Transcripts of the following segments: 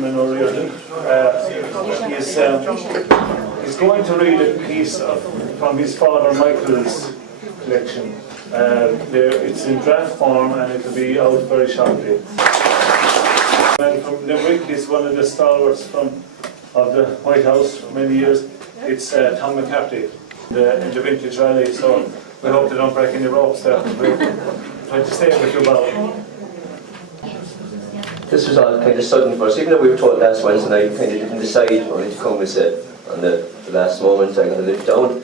Eamon O'Riordan. He's going to read a piece from his father Michael's collection. It's in draft form and it will be out very shortly. And from Limerick, he's one of the stalwarts of the White House for many years. It's Tom McCarthy in the vintage rally, so we hope they don't break any ropes there. Try to stay with you, Bob. This was all kind of sudden for us, even though we were told last Wednesday night, we kind of didn't decide only to come, as on the last moment I got a lift down.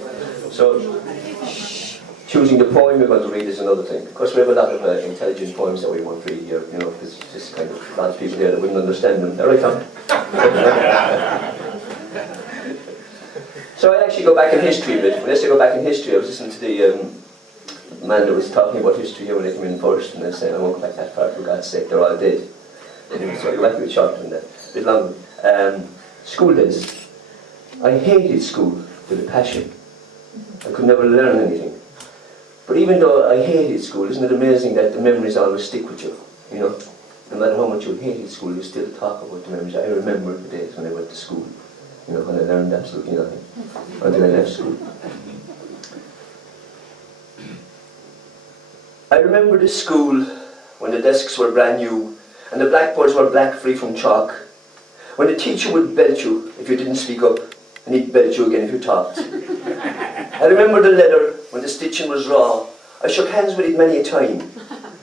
So choosing the poem we're going to read is another thing. Of course we have a lot of intelligent poems that we won't read here, you know, because it's just kind of a lot of people here that wouldn't understand them. All right, Tom? So I actually go back in history a bit. When I say go back in history, I was listening to the man that was talking about history here when I came in first, and I said, I won't go back that far, for God's sake, they're all dead. Anyway, so I go back a bit shorter than that, a bit longer. School days. I hated school with a passion. I could never learn anything. But even though I hated school, isn't it amazing that the memories always stick with you? You know, no matter how much you hated school, you still talk about the memories. I remember the days when I went to school, you know, when I learned absolutely nothing until I left school. I remember the school when the desks were brand new and the blackboards were black, free from chalk. When the teacher would belt you if you didn't speak up, and he'd belt you again if you talked. I remember the leather when the stitching was raw. I shook hands with it many a time,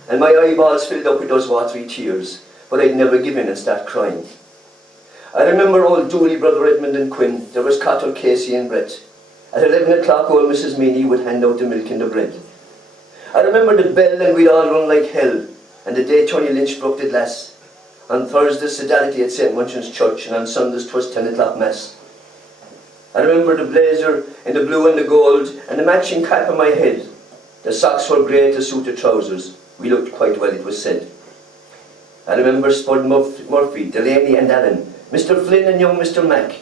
and my eyeballs filled up with those watery tears, but I'd never give in and start crying. I remember old Dooley, brother Edmund and Quinn. There was Cottle, Casey and Brett. At 11 o'clock old Mrs. Meany would hand out the milk and the bread. I remember the bell and we'd all run like hell, and the day Tony Lynch broke the glass. On Thursdays, Sedality at St. Munchin's Church, and on Sundays 'twas 10 o'clock Mass. I remember the blazer in the blue and the gold, and the matching cap on my head. The socks were grey to suit the trousers. We looked quite well, it was said. I remember Spud Murphy, Delaney and Allen, Mr. Flynn and young Mr. Mack.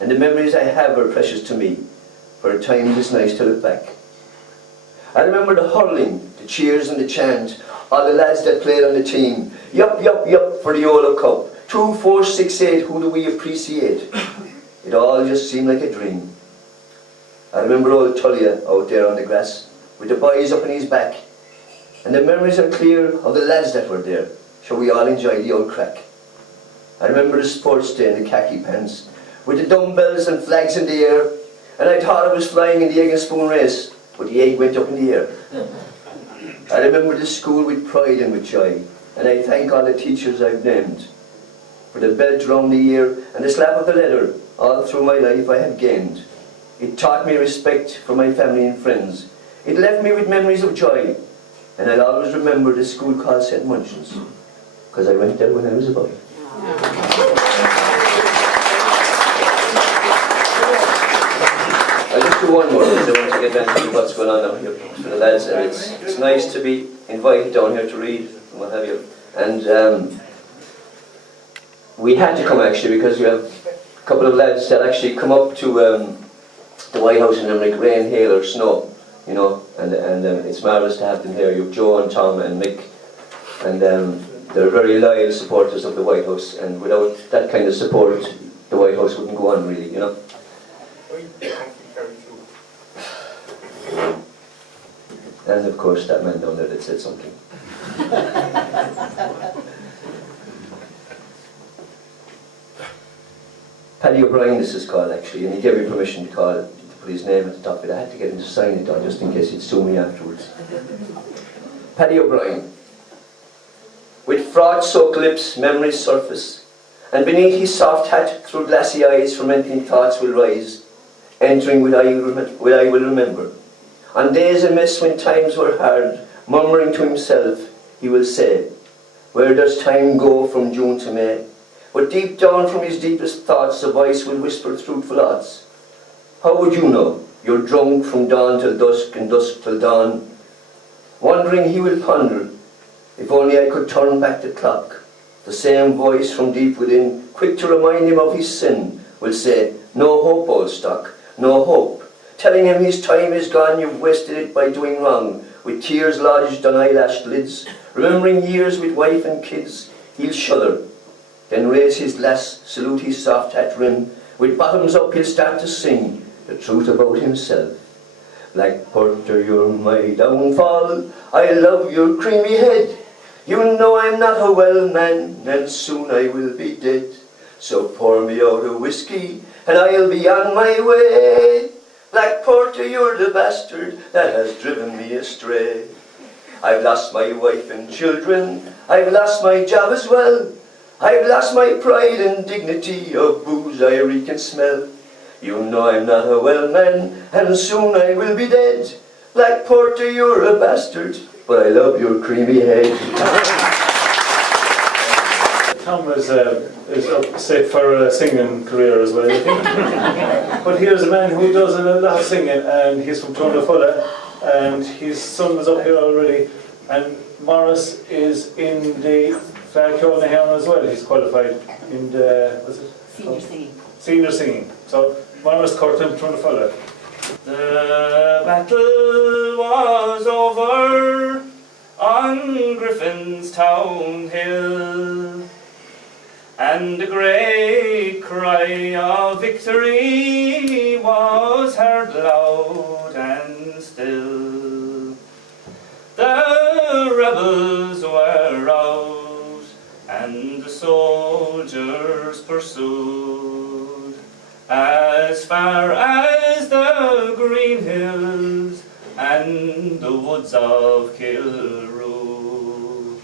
And the memories I have are precious to me, for at times it's nice to look back. I remember the hurling, the cheers and the chant, all the lads that played on the team. Yup, yup, yup for the Ola Cup. 2, 4, 6, 8, who do we appreciate? It all just seemed like a dream. I remember old Tullia out there on the grass, with the boys up on his back. And the memories are clear of the lads that were there, so we all enjoyed the old crack. I remember the sports day in the khaki pants, with the dumbbells and flags in the air, and I thought I was flying in the egg and spoon race, but the egg went up in the air. I remember the school with pride and with joy, and I thank all the teachers I've named. For the belt round the ear and the slap of the leather, all through my life I have gained. It taught me respect for my family and friends. It left me with memories of joy, and I'll always remember the school called St. Munchin's, because I went there when I was a boy. I'll just do one more because I want to get down to what's going on down here for the lads. And it's nice to be invited down here to read and what have you. And we had to come actually because we have a couple of lads that actually come up to the White House in Limerick, rain, hail or snow, you know, and it's marvellous to have them here. You have Joe and Tom and Mick, and they're very loyal supporters of the White House, and without that kind of support, the White House wouldn't go on really, you know. And of course that man down there that said something. Paddy O'Brien this is called actually, and he gave me permission to call it, to put his name at the top of it. I had to get him to sign it down just in case he'd sue me afterwards. Paddy O'Brien. With fraud-soaked lips, memories surface, and beneath his soft hat, through glassy eyes, fermenting thoughts will rise, entering what I will remember. On days amiss when times were hard, murmuring to himself, he will say, where does time go from June to May? But deep down from his deepest thoughts, a voice will whisper truthful odds. How would you know? You're drunk from dawn till dusk and dusk till dawn. Wondering he will ponder, if only I could turn back the clock. The same voice from deep within, quick to remind him of his sin, will say, no hope, old stock, no hope. Telling him his time is gone, you've wasted it by doing wrong. With tears lodged on eyelashed lids, remembering years with wife and kids, he'll shudder. then raise his glass, salute his soft hat rim. With bottoms up he'll start to sing the truth about himself. Black porter, you're my downfall, I love your creamy head. You know I'm not a well man, and soon I will be dead. So pour me out a whiskey, and I'll be on my way. Black porter, you're the bastard that has driven me astray. I've lost my wife and children, I've lost my job as well. I've lost my pride and dignity, of booze I reek and smell. You know I'm not a well man, and soon I will be dead. Black porter, you're a bastard, but I love your creamy head. Tom is up set for a singing career as well, I think. But here's a man who does a lot of singing, and he's from Clonderfulla, and his son was up here already, and Morris is in the Kilmeedy as well. He's qualified in the, what's it? Senior singing. Senior singing. So Morris Curtin from the fella. The battle was over on Griffin's town hill, and the great cry of victory was heard loud and still. The rebels were out, and the soldiers pursued as far as the green hills and the woods of Kilroo.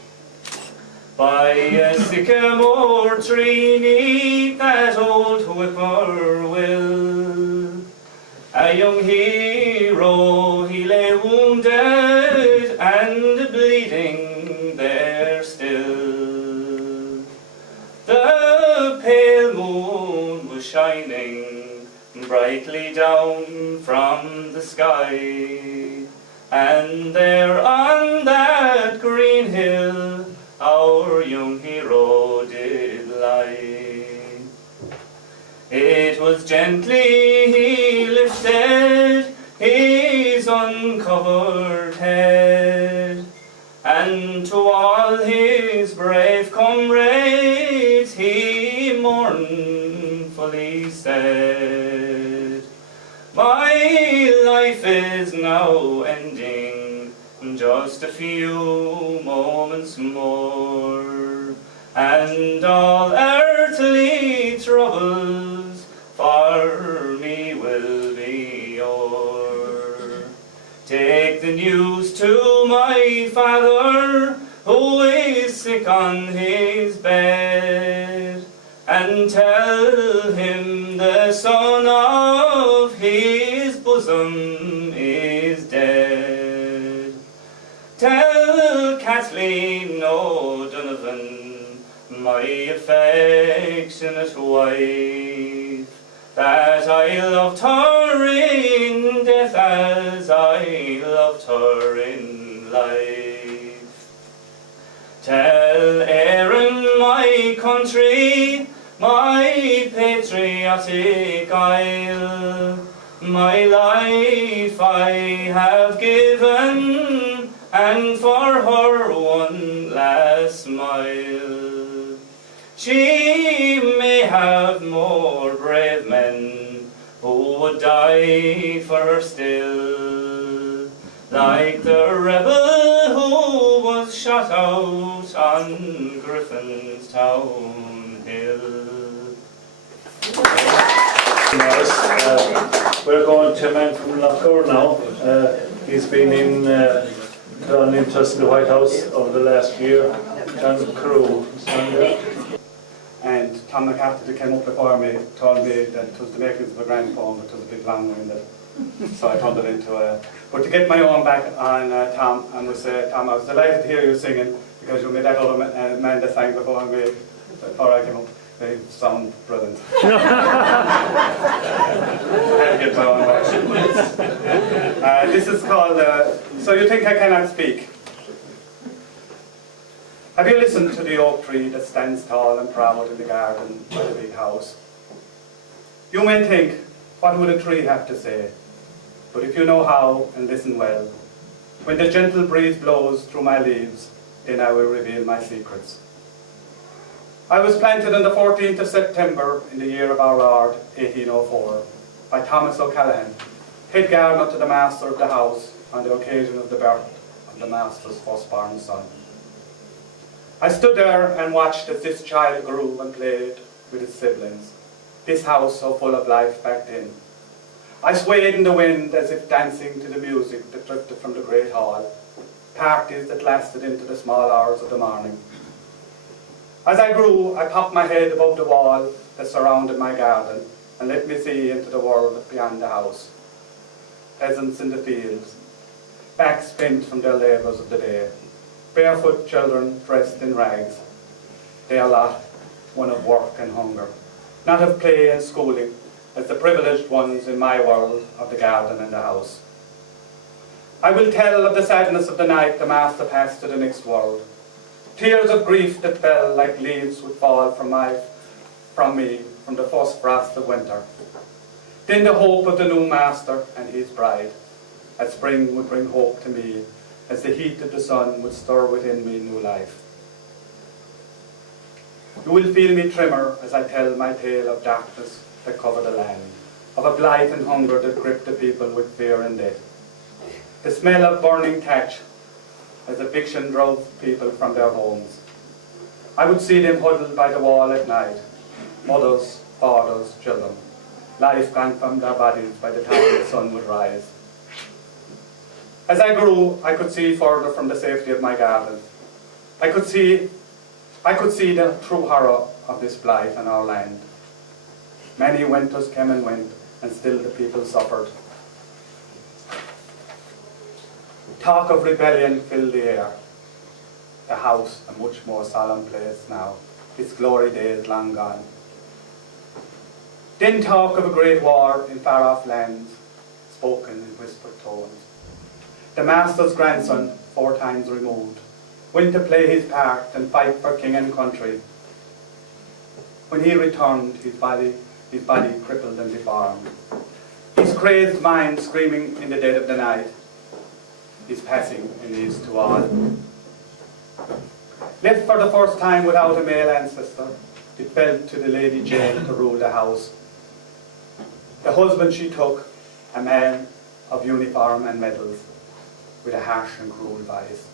By a sycamore tree neath that old whippoorwill, a young hero he lay wounded and bleeding there still. The pale moon was shining brightly down from the sky, and there on that green hill our young hero did lie. It was gently he lifted his uncovered head, and to all his brave comrades he mournfully said, "My life is now ending, just a few moments more, and all earthly troubles for me will be o'er. Take the news to my father, who is sick on his bed, and tell him the son of his bosom is dead. Tell Kathleen O'Donovan, my affectionate wife, that I loved her in death as I loved her in life. Tell Erin, my country, my patriotic isle, my life I have given, and for her one last smile. She may have more brave men who would die for her still, like the rebel who was shot out on Griffin's town hill. We're going to a man from Lochgower now. He's been in an interest in the White House over the last year. John Carew. And Tom McCarthy came up before me, told me that it was the makings of a grand poem, but it was a bit long-winded. So I turned it into a... But to get my own back on Tom, and would say, Tom, I was delighted to hear you singing, because you made that other man that sang before me, before I came up. They sound brilliant. I had to get my own back. This is called So You Think I Cannot Speak. Have you listened to the oak tree that stands tall and proud in the garden by the big house? You may think, what would a tree have to say? But if you know how and listen well, when the gentle breeze blows through my leaves, then I will reveal my secrets. I was planted on the 14th of September in the year of our Lord, 1804, by Thomas O'Callaghan, head gardener to the master of the house on the occasion of the birth of the master's firstborn son. I stood there and watched as this child grew and played with his siblings, this house so full of life back then. I swayed in the wind as if dancing to the music that drifted from the great hall, parties that lasted into the small hours of the morning. As I grew, I popped my head above the wall that surrounded my garden and let me see into the world beyond the house. Peasants in the fields, backs bent from their labours of the day, barefoot children dressed in rags. Their lot, one of work and hunger, not of play and schooling, as the privileged ones in my world of the garden and the house. I will tell of the sadness of the night the master passed to the next world. Tears of grief that fell like leaves would fall from me from the first frost of winter. Then the hope of the new master and his bride, as spring would bring hope to me, as the heat of the sun would stir within me new life. You will feel me tremor as I tell my tale of darkness that covered the land, of a blight and hunger that gripped the people with fear and death. The smell of burning thatch as eviction drove people from their homes. I would see them huddled by the wall at night, mothers, fathers, children, life gone from their bodies by the time the sun would rise. As I grew, I could see further from the safety of my garden. I could see the true horror of this blight on our land. Many winters came and went, and still the people suffered. Talk of rebellion filled the air. The house, a much more solemn place now, its glory days long gone. Then talk of a great war in far-off lands, spoken in whispered tones. The master's grandson, 4 times removed, went to play his part and fight for king and country. When he returned, his body crippled and deformed, his crazed mind screaming in the dead of the night, his passing in these to all. Left for the first time without a male ancestor, it fell to the Lady Jane to rule the house. The husband she took, a man of uniform and medals, with a harsh and cruel vice.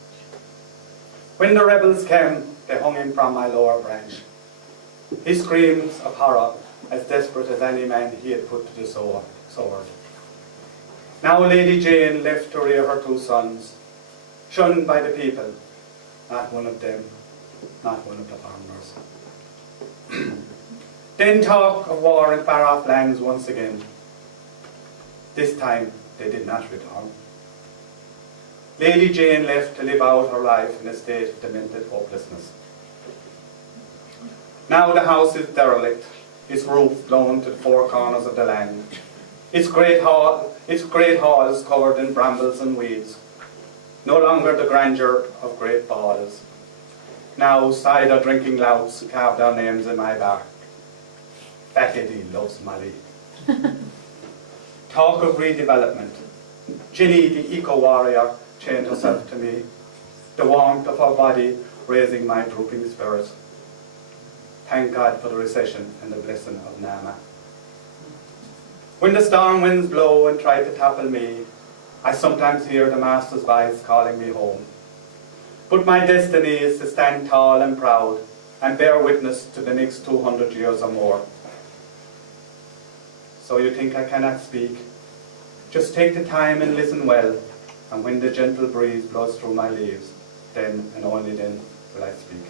When the rebels came, they hung him from my lower branch. His screams of horror, as desperate as any man he had put to the sword. Now Lady Jane left to rear her 2 sons, shunned by the people, not one of them, not one of the farmers. Then talk of war in far-off lands once again. This time they did not return. Lady Jane left to live out her life in a state of demented hopelessness. Now the house is derelict, its roof blown to the 4 corners of the land, its great halls covered in brambles and weeds, no longer the grandeur of great balls. Now cider drinking louts carve their names in my bar. Fat Eddie loves Molly. Talk of redevelopment. Ginny, the eco-warrior, chained herself to me, the warmth of her body raising my drooping spirit. Thank God for the recession and the blessing of Nama. When the storm winds blow and try to topple me, I sometimes hear the master's voice calling me home. But my destiny is to stand tall and proud and bear witness to the next 200 years or more. So you think I cannot speak? Just take the time and listen well, and when the gentle breeze blows through my leaves, then and only then will I speak.